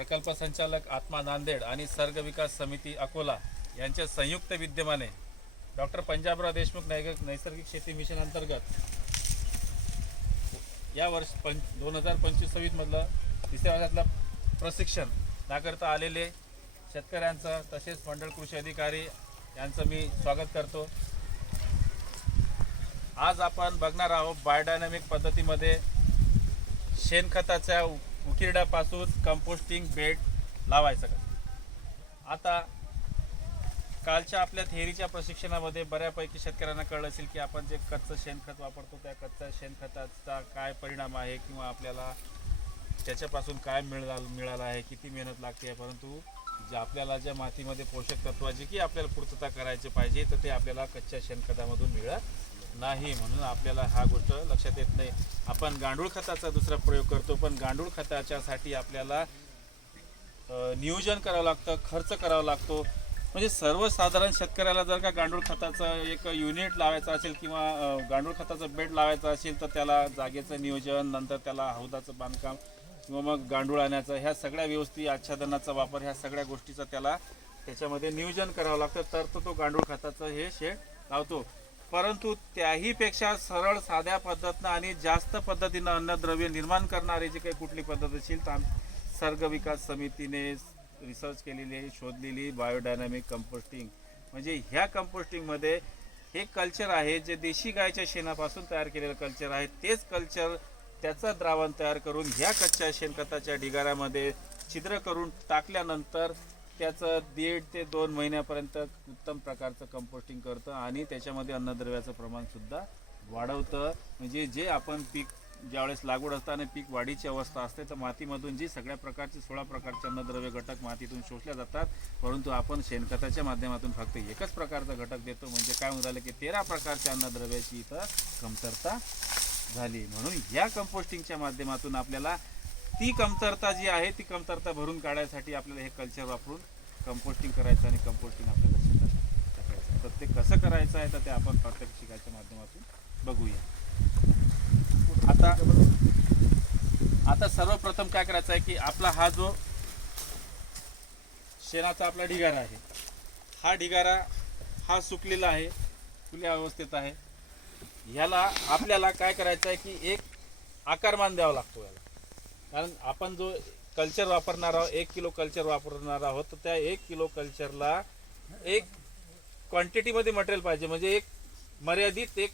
प्रकल्प संचालक आत्मा नांदेड आणि सर्ग विकास समिती अकोला यांच्या संयुक्त विद्यमाने डॉक्टर पंजाबराव देशमुख नैसर्गिक शेती मिशन अंतर्गत या वर्ष 2025-26 मधलं तिसऱ्या वर्षातलं प्रशिक्षण याकरता आलेले शेतकऱ्यांचं तसेच मंडळ कृषी अधिकारी यांचं मी स्वागत करतो। आज आपण बघणार आहोत बायोडायनॅमिक पद्धतीमध्ये शेणखताच्या उकिरड्यापासून कंपोस्टिंग बेड लावायचं का। आता कालच्या आपल्या थेअरीच्या प्रशिक्षणामध्ये बऱ्यापैकी शेतकऱ्यांना कळलं असेल की आपण जे कच्चं शेणखत वापरतो त्या कच्च्या शेणखताचा काय परिणाम आहे किंवा आपल्याला त्याच्यापासून काय मिळालं आहे, किती मेहनत लागते, परंतु जे आपल्याला ज्या मातीमध्ये पोषक तत्वाची की आपल्याला पूर्तता करायची पाहिजे तर ते आपल्याला कच्च्या शेणखतामधून मिळत नाही। म्हणून आपल्याला हा गोष्ट लक्षात येत नाही। आपण गांडूळ खताचा दुसरा प्रयोग करतो, पण गांडूळ खताच्यासाठी आपल्याला नियोजन करावं लागतं, खर्च करावा लागतो। म्हणजे सर्वसाधारण शेतकऱ्याला जर का गांडूळ खताचं एक युनिट लावायचं असेल किंवा गांडूळ खताचं बेड लावायचं असेल तर त्याला जागेचं नियोजन, नंतर त्याला हौदाचं बांधकाम किंवा मग गांडूळ आणायचं, ह्या सगळ्या व्यवस्थित आच्छादनाचा वापर, ह्या सगळ्या गोष्टीचं त्याला त्याच्यामध्ये नियोजन करावं लागतं, तर तो गांडूळ खताचं हे शेड लावतो। परंतु त्याही पेक्षा सरळ साध्या पद्धतीनं आणि जास्त पद्धतीनं अन्नद्रव्य निर्माण करणारी जी काही कुठली पद्धत असेल तर सर्ग विकास समितीने रिसर्च केलेली, शोधलेली बायोडायनॅमिक कंपोस्टिंग, म्हणजे ह्या कंपोस्टिंगमध्ये हे कल्चर आहे जे देशी गायच्या शेणापासून तयार केलेलं कल्चर आहे। तेच कल्चर त्याचं द्रावण तयार करून ह्या कच्च्या शेणखताच्या ढिगाऱ्यामध्ये छिद्र करून टाकल्यानंतर त्याचं 1.5 ते 2 महिन्यापर्यंत उत्तम प्रकारचं कंपोस्टिंग करतं आणि त्याच्यामध्ये अन्नद्रव्याचं प्रमाणसुद्धा वाढवतं। म्हणजे जे आपण पीक ज्यावेळेस लागवड असताना पीक वाढीची अवस्था असते तर मातीमधून जी सगळ्या प्रकारचे 16 प्रकारचे अन्नद्रव्य घटक मातीतून शोषल्या जातात, परंतु आपण शेणखताच्या माध्यमातून फक्त एकच प्रकारचा घटक देतो, म्हणजे काय होऊन राहिलं की 13 प्रकारच्या अन्नद्रव्याची इथं कमतरता झाली। म्हणून या कंपोस्टिंगच्या माध्यमातून आपल्याला ती कमतरता जी आहे ती कमतरता भरून काढण्यासाठी आपल्याला हे कल्चर वापरून कंपोस्टिंग करायचं आणि कंपोस्टिंग आपल्याला शेतात टाकायचं। तर ते कसं करायचं आहे तर ते आपण प्रात्यक्षिकाच्या माध्यमातून बघूया। आता सर्वप्रथम काय करायचं आहे की आपला हा जो शेणाचा आपला ढिगारा आहे, हा ढिगारा हा सुकलेला आहे, खुल्या अवस्थेत आहे। ह्याला आपल्याला काय करायचं आहे की एक आकारमान द्यावा लागतो याला, कारण आपण जो कल्चर वापरणार आहोत 1 किलो कल्चर वापरणार आहोत तर त्या 1 किलो कल्चरला एक क्वांटिटीमध्ये मटेरियल पाहिजे, म्हणजे एक मर्यादित एक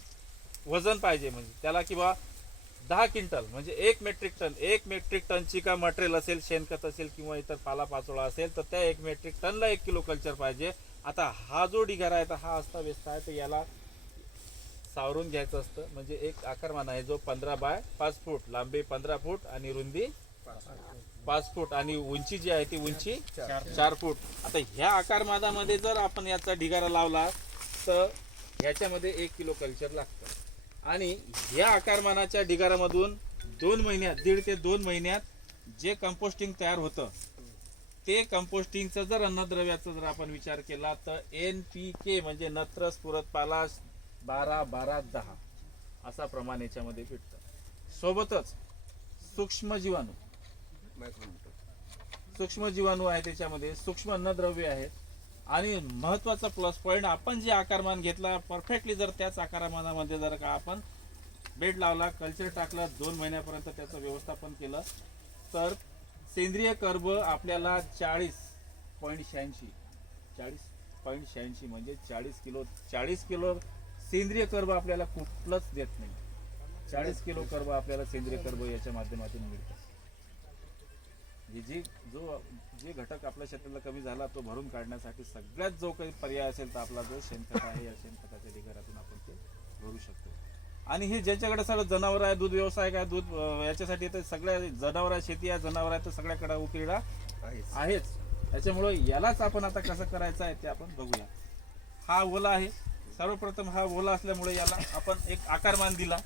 वजन पाहिजे, म्हणजे त्याला किंवा 10 क्विंटल म्हणजे 1 मेट्रिक टनची का मटेरियल असेल, शेणखत असेल किंवा इतर पालापाचोळा असेल तर त्या 1 मेट्रिक टनला 1 किलो कल्चर पाहिजे। आता हा जो ढिगारा आहे तर हा अस्ताव्यस्त आहे, तर याला सावरून घ्यायचं असतं, म्हणजे एक आकारमान आहे जो 15 बाय 5 फूट, लांबी 15 फूट आणि रुंदी 5 फूट आणि उंची जी आहे ती उंची 4 फूट। आता ह्या आकारमानामध्ये जर आपण याचा ढिगारा लावला तर ह्याच्यामध्ये 1 किलो कल्चर लागतं आणि ह्या आकारमानाच्या ढिगाऱ्यामधून 2 महिन्यात 1.5 ते 2 महिन्यात जे कंपोस्टिंग तयार होतं ते कंपोस्टिंगचं जर अन्नद्रव्याचा जर आपण विचार केला तर NPK म्हणजे नत्र स्फुरद पालाश 12-12-10 असा प्रमाण याच्यामध्ये भेटतं। सोबतच सूक्ष्म जीवाणू आहे, त्याच्यामध्ये सूक्ष्म अन्नद्रव्य आहेत आणि महत्त्वाचा प्लस पॉईंट आपण जे आकारमान घेतला परफेक्टली जर त्याच आकारमानामध्ये जर का आपण बेड लावला, कल्चर टाकला, 2 महिन्यापर्यंत त्याचं व्यवस्थापन केलं तर सेंद्रिय कर्ब आपल्याला 40.86 म्हणजे 40 किलो सेंद्रिय कर्ब आपल्याला कुठलंच देत नाही। 40 किलो कर्ब आपल्याला सेंद्रिय कर्ब याच्या माध्यमातून मिळतात। जे घटक आपल्या शेताला कमी झाला तो भरून काढण्यासाठी सगळ्यात जो काही पर्याय असेल तर आपला जो शेणखत आहे या शेणखताच्या ढिगाऱ्यातून आपण ते भरू शकतो। आणि हे ज्याच्याकडे सगळं जनावर आहे, दूध व्यवसाय काय, दूध याच्यासाठी तर सगळ्या जनावर शेती आहे, जनावर आहे तर सगळ्याकडे उकिरडा आहेच। त्याच्यामुळे यालाच आपण आता कसं करायचं आहे ते आपण बघूया। हा ओला आहे, सर्वप्रथम हा ओला असल्यामुळे याला आपण एक आकारमान दिला,